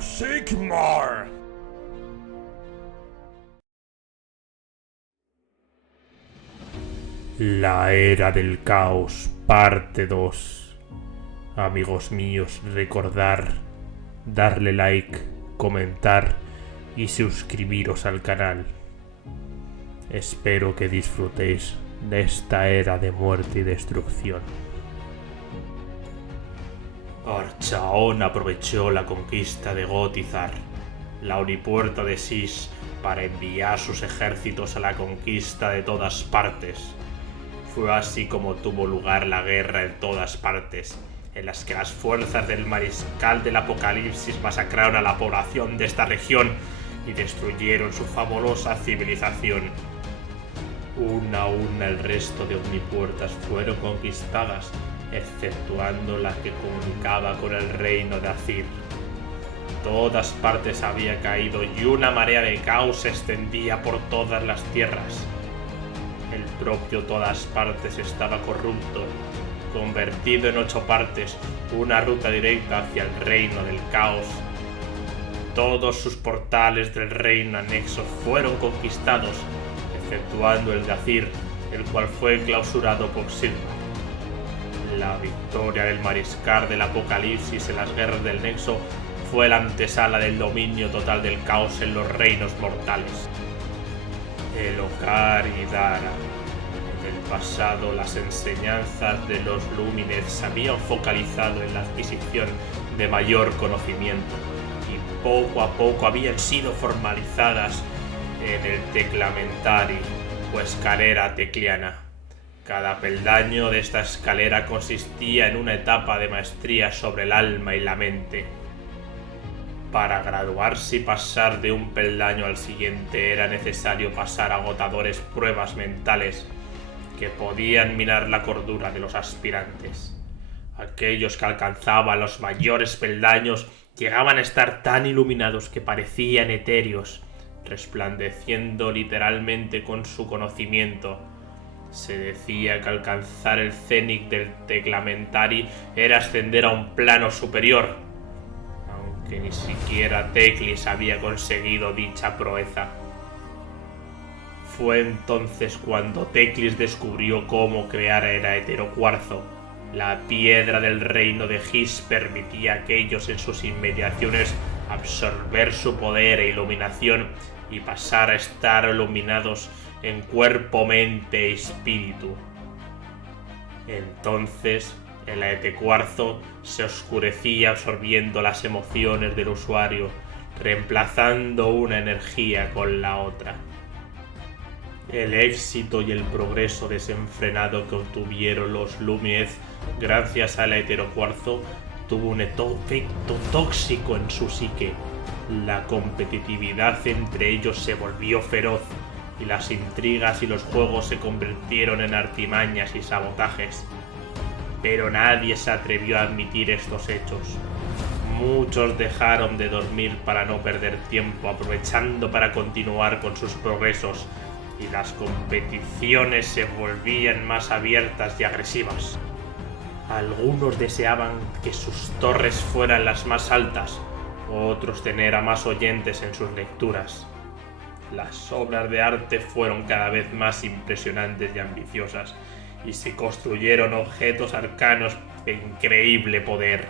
Sigmar. La Era del Caos, parte 2. Amigos míos, recordar, darle like, comentar y suscribiros al canal. Espero que disfrutéis de esta era de muerte y destrucción. Archaon aprovechó la conquista de Gotizar, la Unipuerta de Sis, para enviar sus ejércitos a la conquista de todas partes. Fue así como tuvo lugar la guerra en todas partes, en las que las fuerzas del Mariscal del Apocalipsis masacraron a la población de esta región y destruyeron su fabulosa civilización. Una a una el resto de Omnipuertas fueron conquistadas, exceptuando la que comunicaba con el reino de Azir. Todas partes había caído y una marea de caos se extendía por todas las tierras. El propio Todas Partes estaba corrupto, convertido en 8 partes, una ruta directa hacia el reino del caos. Todos sus portales del reino anexos fueron conquistados, exceptuando el de Azir, el cual fue clausurado por Sigmar. La victoria del Mariscal del Apocalipsis en las guerras del Nexo fue la antesala del dominio total del caos en los reinos mortales. Elhokar y Dara. En el pasado, las enseñanzas de los Lúmines se habían focalizado en la adquisición de mayor conocimiento y poco a poco habían sido formalizadas en el Teclamentari o escalera tecliana. Cada peldaño de esta escalera consistía en una etapa de maestría sobre el alma y la mente. Para graduarse y pasar de un peldaño al siguiente era necesario pasar agotadores pruebas mentales que podían minar la cordura de los aspirantes. Aquellos que alcanzaban los mayores peldaños llegaban a estar tan iluminados que parecían etéreos, resplandeciendo literalmente con su conocimiento. Se decía que alcanzar el cenit del Teclamentari era ascender a un plano superior, que ni siquiera Teclis había conseguido dicha proeza. Fue entonces cuando Teclis descubrió cómo crear el heterocuarzo. La piedra del reino de Gis permitía a aquellos en sus inmediaciones absorber su poder e iluminación y pasar a estar iluminados en cuerpo, mente y espíritu. Entonces el heterocuarzo se oscurecía absorbiendo las emociones del usuario, reemplazando una energía con la otra. El éxito y el progreso desenfrenado que obtuvieron los Lúmines gracias al heterocuarzo tuvo un efecto tóxico en su psique. La competitividad entre ellos se volvió feroz y las intrigas y los juegos se convirtieron en artimañas y sabotajes. Pero nadie se atrevió a admitir estos hechos. Muchos dejaron de dormir para no perder tiempo, aprovechando para continuar con sus progresos, y las competiciones se volvían más abiertas y agresivas. Algunos deseaban que sus torres fueran las más altas, otros tener a más oyentes en sus lecturas. Las obras de arte fueron cada vez más impresionantes y ambiciosas, y se construyeron objetos arcanos de increíble poder.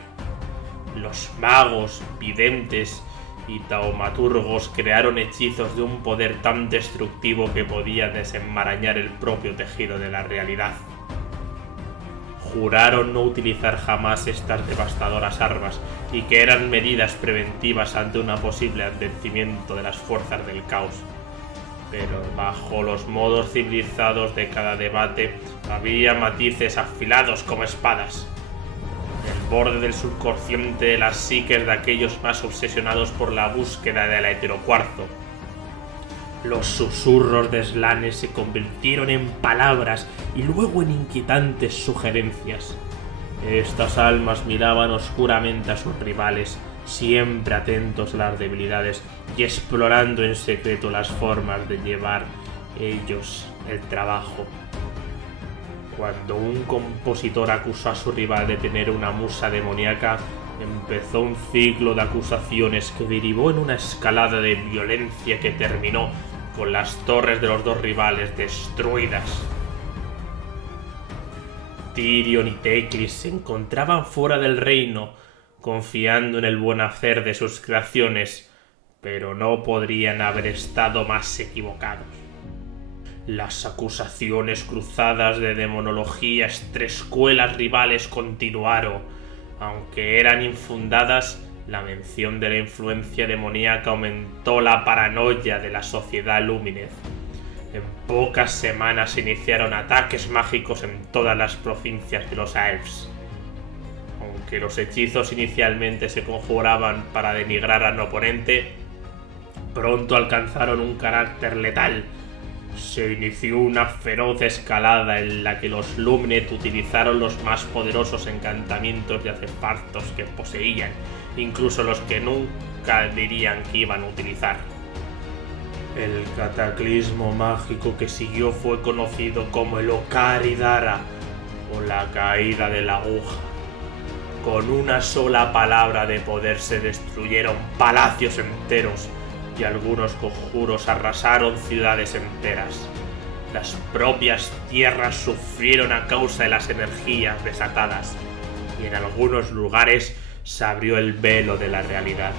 Los magos, videntes y taumaturgos crearon hechizos de un poder tan destructivo que podían desenmarañar el propio tejido de la realidad. Juraron no utilizar jamás estas devastadoras armas y que eran medidas preventivas ante un posible advencimiento de las fuerzas del caos. Pero bajo los modos civilizados de cada debate había matices afilados como espadas. El borde del subconsciente de las psiques de aquellos más obsesionados por la búsqueda del heterocuarzo. Los susurros de Slanes se convirtieron en palabras y luego en inquietantes sugerencias. Estas almas miraban oscuramente a sus rivales, siempre atentos a las debilidades y explorando en secreto las formas de llevar ellos el trabajo. Cuando un compositor acusó a su rival de tener una musa demoníaca, empezó un ciclo de acusaciones que derivó en una escalada de violencia que terminó con las torres de los dos rivales destruidas. Tyrion y Teclis se encontraban fuera del reino, confiando en el buen hacer de sus creaciones, pero no podrían haber estado más equivocados. Las acusaciones cruzadas de demonología entre escuelas rivales continuaron. Aunque eran infundadas, la mención de la influencia demoníaca aumentó la paranoia de la sociedad Lúminez. En pocas semanas se iniciaron ataques mágicos en todas las provincias de los Elves. Aunque los hechizos inicialmente se conjuraban para denigrar al oponente, pronto alcanzaron un carácter letal. Se inició una feroz escalada en la que los Lúminez utilizaron los más poderosos encantamientos y artefactos que poseían, incluso los que nunca dirían que iban a utilizar. El cataclismo mágico que siguió fue conocido como el Okari Dara, o la caída de la aguja. Con una sola palabra de poder se destruyeron palacios enteros, y algunos conjuros arrasaron ciudades enteras. Las propias tierras sufrieron a causa de las energías desatadas, y en algunos lugares se abrió el velo de la realidad,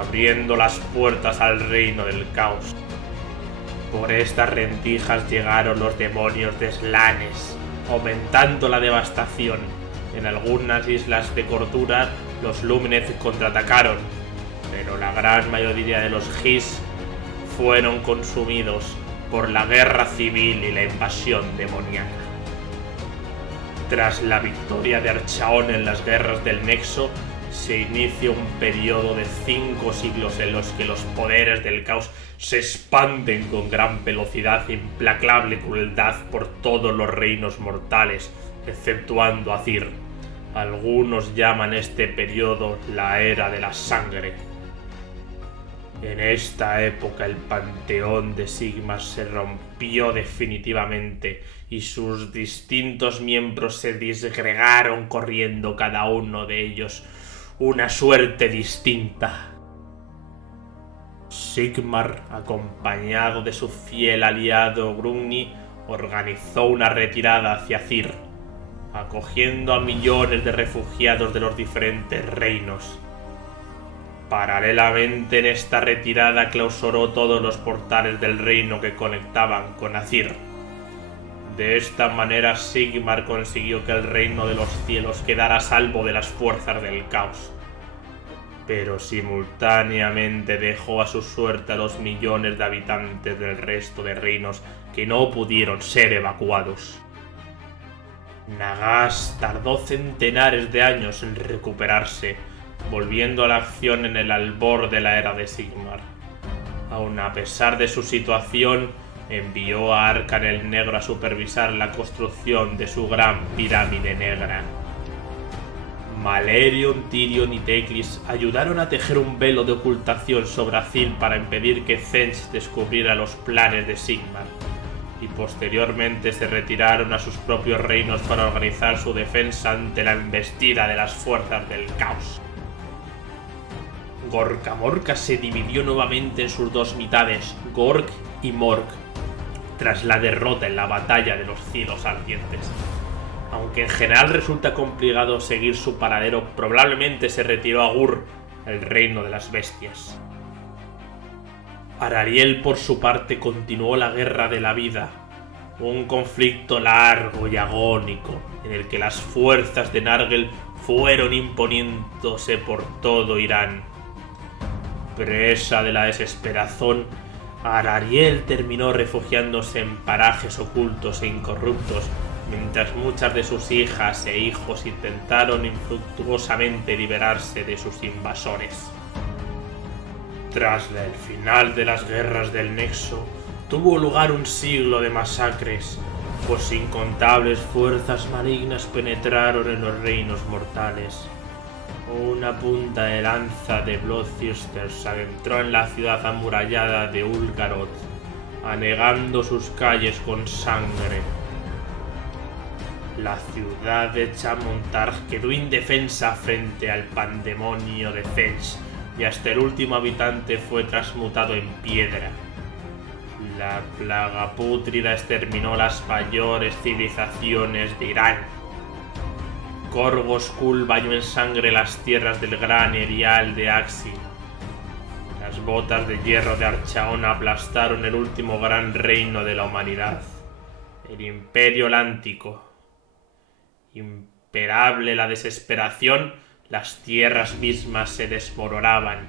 abriendo las puertas al reino del caos. Por estas rendijas llegaron los demonios de Slanes, aumentando la devastación. En algunas islas de cordura los Lúminez contraatacaron, pero la gran mayoría de los His fueron consumidos por la guerra civil y la invasión demoníaca. Tras la victoria de Archaon en las guerras del Nexo, se inicia un periodo de 5 siglos en los que los poderes del caos se expanden con gran velocidad e implacable crueldad por todos los reinos mortales, exceptuando Azyr. Algunos llaman este periodo la Era de la Sangre. En esta época el panteón de Sigmar se rompió definitivamente y sus distintos miembros se disgregaron, corriendo cada uno de ellos una suerte distinta. Sigmar, acompañado de su fiel aliado Grungni, organizó una retirada hacia Azyr, acogiendo a millones de refugiados de los diferentes reinos. Paralelamente, en esta retirada clausuró todos los portales del reino que conectaban con Azyr. De esta manera Sigmar consiguió que el reino de los cielos quedara a salvo de las fuerzas del caos, pero simultáneamente dejó a su suerte a los millones de habitantes del resto de reinos que no pudieron ser evacuados. Nagash tardó centenares de años en recuperarse, volviendo a la acción en el albor de la era de Sigmar. Aun a pesar de su situación, envió a Arkan el Negro a supervisar la construcción de su gran pirámide negra. Malerion, Tyrion y Teclis ayudaron a tejer un velo de ocultación sobre Azyr para impedir que Zench descubriera los planes de Sigmar, y posteriormente se retiraron a sus propios reinos para organizar su defensa ante la embestida de las fuerzas del caos. Gorkamorka se dividió nuevamente en sus dos mitades, Gork y Mork, tras la derrota en la batalla de los cielos ardientes. Aunque en general resulta complicado seguir su paradero, probablemente se retiró a Gur, el reino de las bestias. Arariel, por su parte, continuó la Guerra de la Vida, un conflicto largo y agónico, en el que las fuerzas de Nargel fueron imponiéndose por todo Irán. Presa de la desesperación, Arariel terminó refugiándose en parajes ocultos e incorruptos, mientras muchas de sus hijas e hijos intentaron infructuosamente liberarse de sus invasores. Tras el final de las guerras del Nexo, tuvo lugar un siglo de masacres, pues incontables fuerzas malignas penetraron en los reinos mortales. Una punta de lanza de Bloodthirster se adentró en la ciudad amurallada de Ulgaroth, anegando sus calles con sangre. La ciudad de Chamontarg quedó indefensa frente al pandemonio de Zetch, y hasta el último habitante fue transmutado en piedra. La plaga pútrida exterminó las mayores civilizaciones de Irán. Gorgo Skull bañó en sangre las tierras del gran erial de Axi. Las botas de hierro de Archaon aplastaron el último gran reino de la humanidad, el Imperio Lántico. Imperable la desesperación, las tierras mismas se desmoronaban.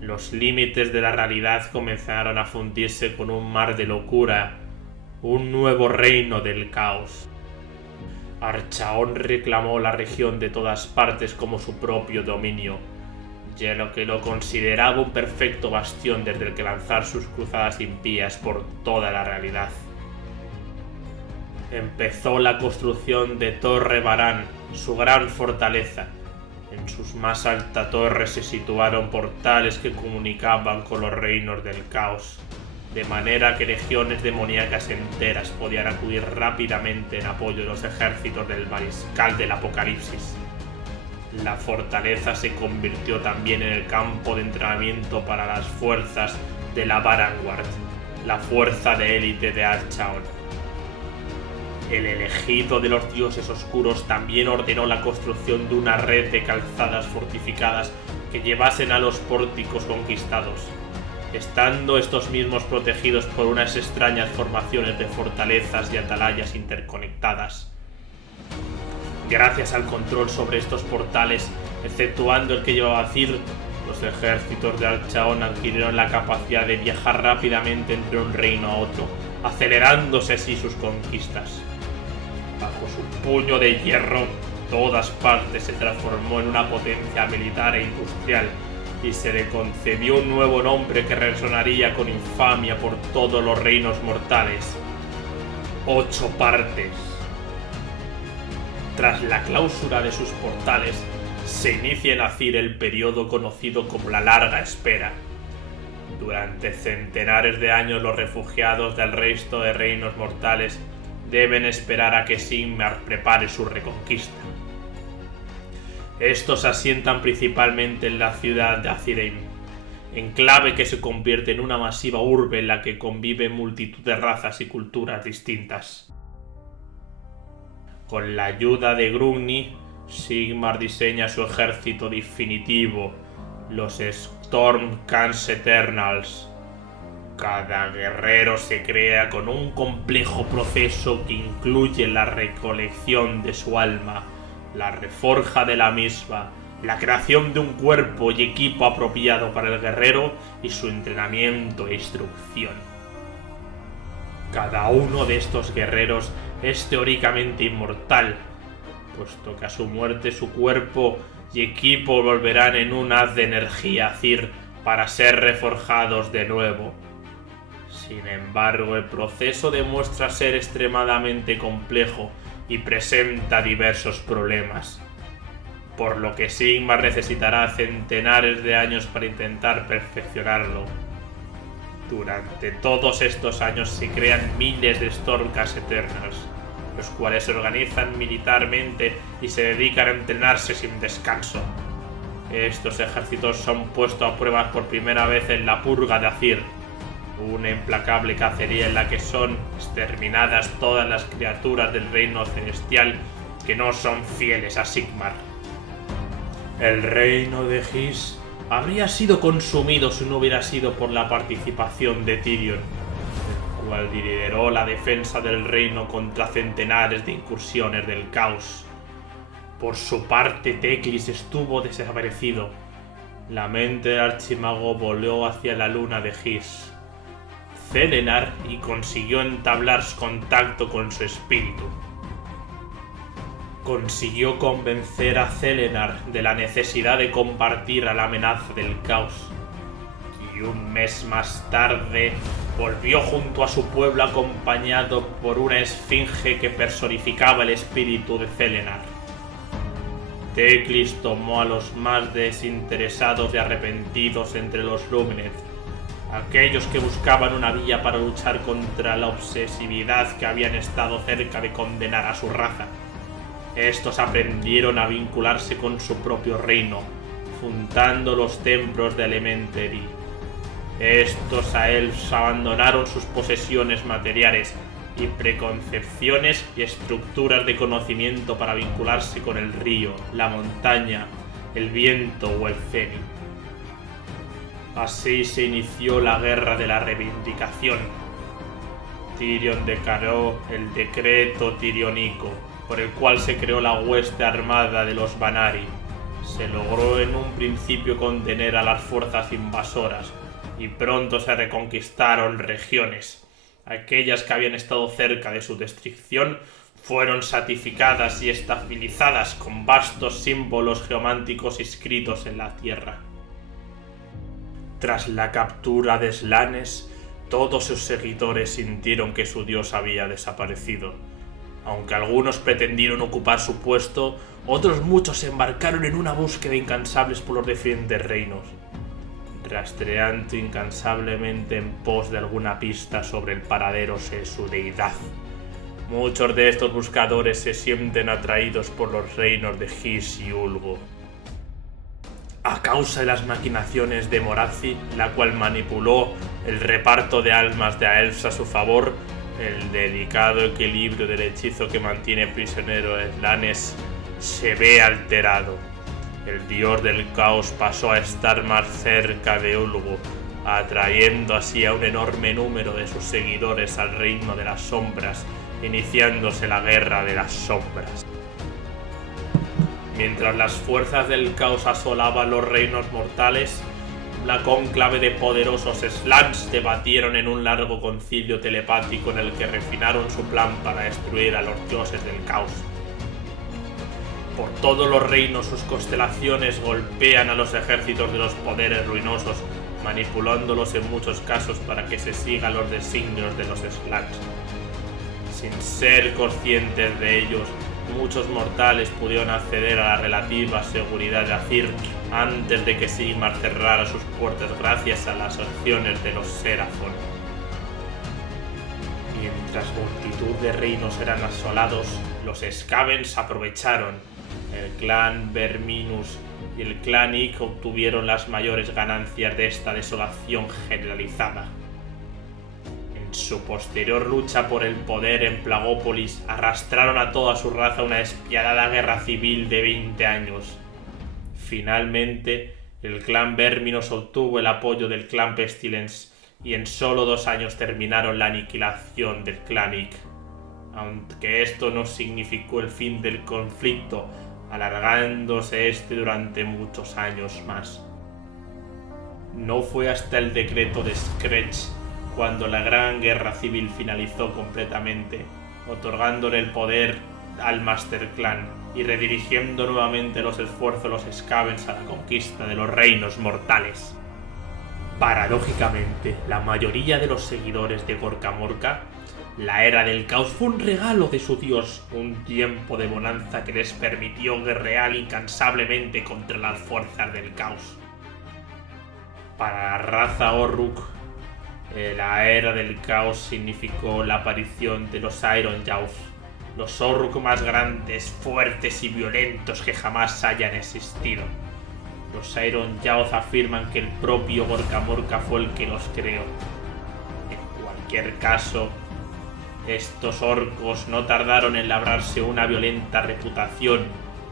Los límites de la realidad comenzaron a fundirse con un mar de locura, un nuevo reino del caos. Archaon reclamó la región de todas partes como su propio dominio, ya lo que lo consideraba un perfecto bastión desde el que lanzar sus cruzadas impías por toda la realidad. Empezó la construcción de Torre Varán, su gran fortaleza. En sus más alta torre se situaron portales que comunicaban con los reinos del caos, de manera que legiones demoníacas enteras podían acudir rápidamente en apoyo de los ejércitos del mariscal del apocalipsis. La fortaleza se convirtió también en el campo de entrenamiento para las fuerzas de la Varanguard, la fuerza de élite de Archaon. El elegido de los dioses oscuros también ordenó la construcción de una red de calzadas fortificadas que llevasen a los pórticos conquistados, estando estos mismos protegidos por unas extrañas formaciones de fortalezas y atalayas interconectadas. Gracias al control sobre estos portales, exceptuando el que llevaba Cir, los ejércitos de Archaon adquirieron la capacidad de viajar rápidamente entre un reino a otro, acelerándose así sus conquistas. Bajo su puño de hierro, todas partes se transformó en una potencia militar e industrial, y se le concedió un nuevo nombre que resonaría con infamia por todos los reinos mortales: 8 partes. Tras la clausura de sus portales, se inicia en Azir el periodo conocido como la Larga Espera. Durante centenares de años los refugiados del resto de reinos mortales deben esperar a que Sigmar prepare su reconquista. Estos se asientan principalmente en la ciudad de Azireim, enclave que se convierte en una masiva urbe en la que conviven multitud de razas y culturas distintas. Con la ayuda de Grungni, Sigmar diseña su ejército definitivo, los Stormcast Eternals. Cada guerrero se crea con un complejo proceso que incluye la recolección de su alma, la reforja de la misma, la creación de un cuerpo y equipo apropiado para el guerrero y su entrenamiento e instrucción. Cada uno de estos guerreros es teóricamente inmortal, puesto que a su muerte su cuerpo y equipo volverán en un haz de energía Azir para ser reforjados de nuevo. Sin embargo, el proceso demuestra ser extremadamente complejo y presenta diversos problemas, por lo que Sigmar necesitará centenares de años para intentar perfeccionarlo. Durante todos estos años se crean miles de Stormcast Eternals, los cuales se organizan militarmente y se dedican a entrenarse sin descanso. Estos ejércitos son puestos a prueba por primera vez en la Purga de Azir, una implacable cacería en la que son exterminadas todas las criaturas del reino celestial que no son fieles a Sigmar. El reino de His habría sido consumido si no hubiera sido por la participación de Tyrion, el cual lideró la defensa del reino contra centenares de incursiones del caos. Por su parte, Teclis estuvo desaparecido. La mente del archimago voló hacia la luna de His, Celenar, y consiguió entablar contacto con su espíritu. Consiguió convencer a Celenar de la necesidad de combatir a la amenaza del caos, y un mes más tarde volvió junto a su pueblo acompañado por una esfinge que personificaba el espíritu de Celenar. Teclis tomó a los más desinteresados y arrepentidos entre los Lúmenes, aquellos que buscaban una vía para luchar contra la obsesividad que habían estado cerca de condenar a su raza. Estos aprendieron a vincularse con su propio reino, fundando los templos de Elementary. Estos elfos abandonaron sus posesiones materiales y preconcepciones y estructuras de conocimiento para vincularse con el río, la montaña, el viento o el cenit. Así se inició la Guerra de la Reivindicación. Tyrion declaró el Decreto Tyrionico, por el cual se creó la hueste armada de los Vanari. Se logró en un principio contener a las fuerzas invasoras, y pronto se reconquistaron regiones. Aquellas que habían estado cerca de su destrucción fueron satificadas y estabilizadas con vastos símbolos geománticos inscritos en la tierra. Tras la captura de Slanes, todos sus seguidores sintieron que su dios había desaparecido. Aunque algunos pretendieron ocupar su puesto, otros muchos se embarcaron en una búsqueda incansables por los diferentes reinos, rastreando incansablemente en pos de alguna pista sobre el paradero de su deidad. Muchos de estos buscadores se sienten atraídos por los reinos de Hys y Ulgo. A causa de las maquinaciones de Morathi, la cual manipuló el reparto de almas de Aelfs a su favor, el delicado equilibrio del hechizo que mantiene prisionero a Slanes se ve alterado. El dios del caos pasó a estar más cerca de Ulgo, atrayendo así a un enorme número de sus seguidores al reino de las sombras, iniciándose la guerra de las sombras. Mientras las fuerzas del caos asolaban los reinos mortales, la cónclave de poderosos Slans debatieron en un largo concilio telepático en el que refinaron su plan para destruir a los dioses del caos. Por todos los reinos sus constelaciones golpean a los ejércitos de los poderes ruinosos, manipulándolos en muchos casos para que se sigan los designios de los Slans. Sin ser conscientes de ellos, muchos mortales pudieron acceder a la relativa seguridad de Azyr antes de que Sigmar cerrara sus puertas gracias a las acciones de los Seraphon. Mientras multitud de reinos eran asolados, los Skavens aprovecharon. El clan Verminus y el clan Ick obtuvieron las mayores ganancias de esta desolación generalizada. En su posterior lucha por el poder en Plagópolis, arrastraron a toda su raza a una despiadada guerra civil de 20 años. Finalmente, el clan Verminus obtuvo el apoyo del clan Pestilence y en solo 2 años terminaron la aniquilación del clan Ick. Aunque esto no significó el fin del conflicto, alargándose durante muchos años más. No fue hasta el decreto de Screech cuando la gran guerra civil finalizó completamente, otorgándole el poder al Master Clan y redirigiendo nuevamente los esfuerzos de los Skavens a la conquista de los reinos mortales. Paradójicamente, la mayoría de los seguidores de Gorka Morka, la Era del Caos fue un regalo de su dios, un tiempo de bonanza que les permitió guerrear incansablemente contra las fuerzas del caos. Para la raza Orruk, la Era del Caos significó la aparición de los Iron Jaws, los Orruk más grandes, fuertes y violentos que jamás hayan existido. Los Iron Jaws afirman que el propio Gorka Morka fue el que los creó. En cualquier caso, estos orcos no tardaron en labrarse una violenta reputación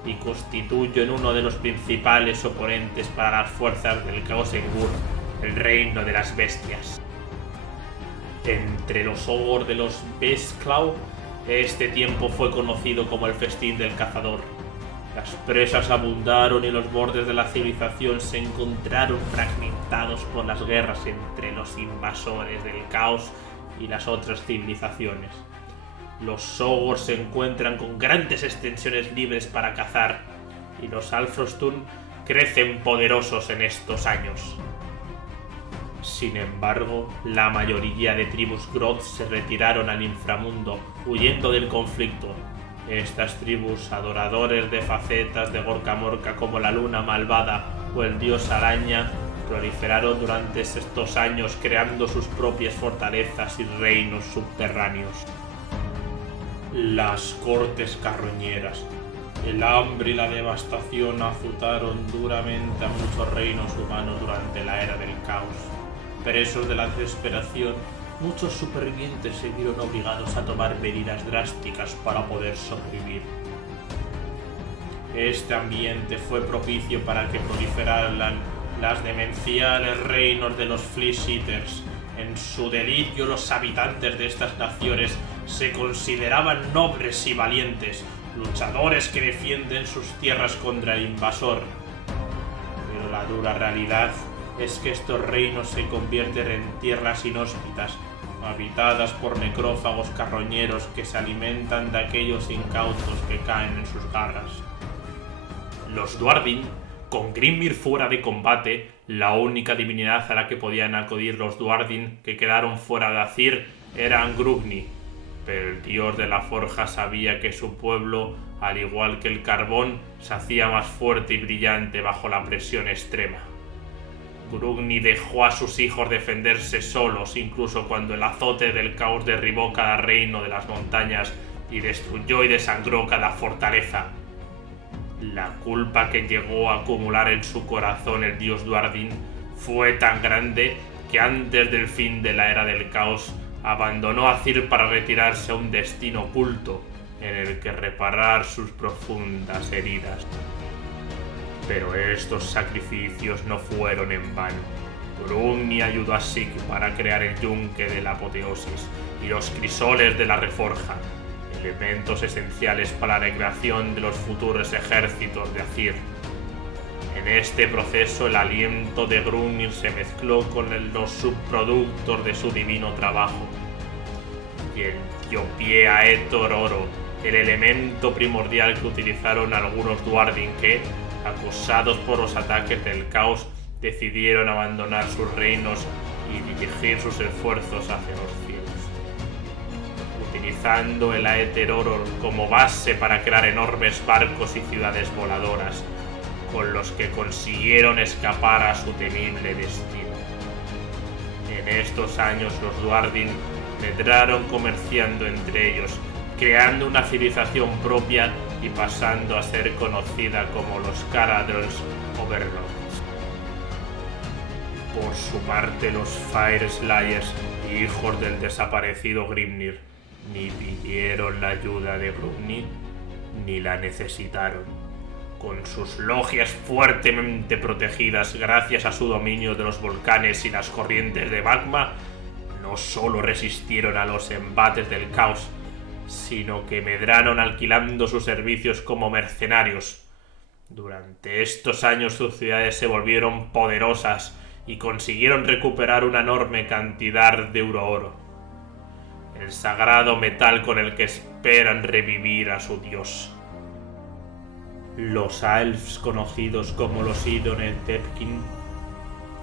y constituyen uno de los principales oponentes para las fuerzas del Caos en Gur, el reino de las bestias. Entre los ogros de los Beastclaw, este tiempo fue conocido como el festín del cazador. Las presas abundaron y los bordes de la civilización se encontraron fragmentados por las guerras entre los invasores del caos y las otras civilizaciones. Los ogros se encuentran con grandes extensiones libres para cazar y los Alfrostun crecen poderosos en estos años. Sin embargo, la mayoría de tribus Groth se retiraron al inframundo, huyendo del conflicto. Estas tribus, adoradores de facetas de Gorka Morka como la luna malvada o el dios araña, proliferaron durante estos años creando sus propias fortalezas y reinos subterráneos. Las cortes carroñeras. El hambre y la devastación azotaron duramente a muchos reinos humanos durante la Era del Caos. Presos de la desesperación, muchos supervivientes se vieron obligados a tomar medidas drásticas para poder sobrevivir. Este ambiente fue propicio para que proliferaran las demenciales reinos de los Flesh Eaters. En su delirio, los habitantes de estas naciones se consideraban nobles y valientes, luchadores que defienden sus tierras contra el invasor. Pero la dura realidad es que estos reinos se convierten en tierras inhóspitas, habitadas por necrófagos carroñeros que se alimentan de aquellos incautos que caen en sus garras. Los Duardin, con Grimnir fuera de combate, la única divinidad a la que podían acudir los Duardin que quedaron fuera de Azyr era Angrugni, pero el dios de la forja sabía que su pueblo, al igual que el carbón, se hacía más fuerte y brillante bajo la presión extrema. Grugni dejó a sus hijos defenderse solos, incluso cuando el azote del caos derribó cada reino de las montañas y destruyó y desangró cada fortaleza. La culpa que llegó a acumular en su corazón el dios Duardin fue tan grande que antes del fin de la Era del Caos abandonó Azyr para retirarse a un destino oculto en el que reparar sus profundas heridas. Pero estos sacrificios no fueron en vano. Grugni ayudó a Sig para crear el yunque de la apoteosis y los crisoles de la reforja, elementos esenciales para la creación de los futuros ejércitos de Azyr. En este proceso el aliento de Grunir se mezcló con los subproductos de su divino trabajo, y el dio pie a Etor Oro, el elemento primordial que utilizaron algunos Duardin que, acosados por los ataques del caos, decidieron abandonar sus reinos y dirigir sus esfuerzos hacia los cielos. Utilizando el Aether Horror como base para crear enormes barcos y ciudades voladoras, con los que consiguieron escapar a su temible destino. En estos años los Duardin medraron comerciando entre ellos, creando una civilización propia y pasando a ser conocida como los Caradhras Overlords. Por su parte, los Fyreslayers, hijos del desaparecido Grimnir, ni pidieron la ayuda de Grugni ni la necesitaron. Con sus logias fuertemente protegidas gracias a su dominio de los volcanes y las corrientes de magma, no solo resistieron a los embates del caos, sino que medraron alquilando sus servicios como mercenarios. Durante estos años sus ciudades se volvieron poderosas y consiguieron recuperar una enorme cantidad de oro, el sagrado metal con el que esperan revivir a su dios. Los Aelfs, conocidos como los Idoneth Deepkin,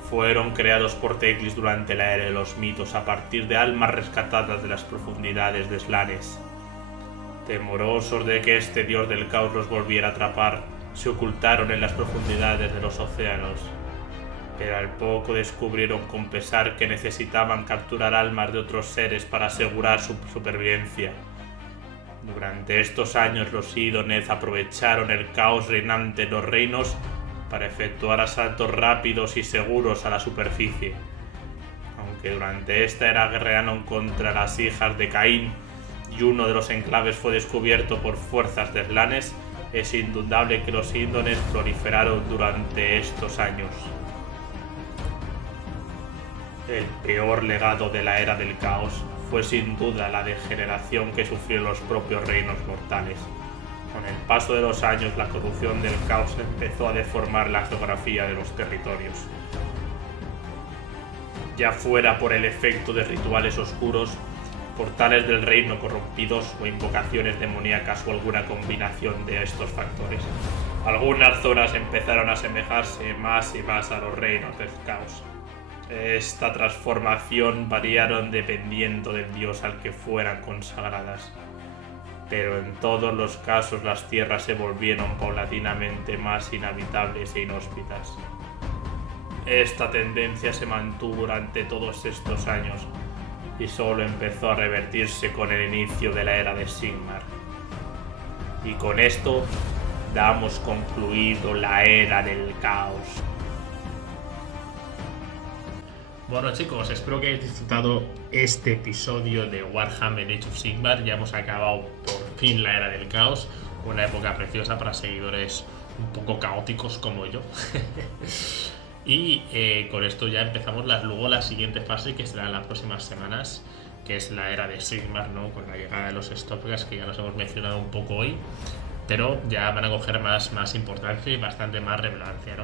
fueron creados por Teclis durante la era de los mitos a partir de almas rescatadas de las profundidades de Slanes. Temorosos de que este dios del caos los volviera a atrapar, se ocultaron en las profundidades de los océanos, pero al poco descubrieron con pesar que necesitaban capturar almas de otros seres para asegurar su supervivencia. Durante estos años los Idoneth aprovecharon el caos reinante en los reinos para efectuar asaltos rápidos y seguros a la superficie. Aunque durante esta era guerrearon contra las hijas de Caín y uno de los enclaves fue descubierto por fuerzas de Slanes, es indudable que los Idoneth proliferaron durante estos años. El peor legado de la Era del Caos fue sin duda la degeneración que sufrieron los propios reinos mortales. Con el paso de los años, la corrupción del caos empezó a deformar la geografía de los territorios. Ya fuera por el efecto de rituales oscuros, portales del reino corrompidos o invocaciones demoníacas o alguna combinación de estos factores, algunas zonas empezaron a asemejarse más y más a los reinos del caos. Esta transformación variaron dependiendo del dios al que fueran consagradas, pero en todos los casos las tierras se volvieron paulatinamente más inhabitables e inhóspitas. Esta tendencia se mantuvo durante todos estos años y solo empezó a revertirse con el inicio de la era de Sigmar. Y con esto, damos concluido la era del caos. Bueno chicos, espero que hayáis disfrutado este episodio de Warhammer Age of Sigmar. Ya hemos acabado por fin la era del caos, una época preciosa para seguidores un poco caóticos como yo. Y con esto ya empezamos luego la siguiente fase, que será en las próximas semanas, que es la era de Sigmar, ¿no? Con la llegada de los Stopgas, que ya los hemos mencionado un poco hoy, pero ya van a coger más importancia y bastante más relevancia, ¿no?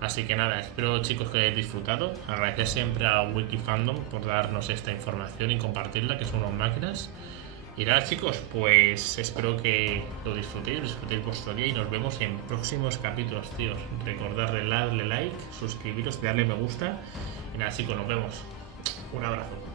Así que nada, espero chicos que hayáis disfrutado. Agradecer siempre a Wikifandom por darnos esta información y compartirla, que son unas máquinas. Y nada chicos, pues espero que lo disfrutéis vuestro día y nos vemos en próximos capítulos, tíos. Recordad de darle like, suscribiros, darle me gusta. Y nada chicos, nos vemos. Un abrazo.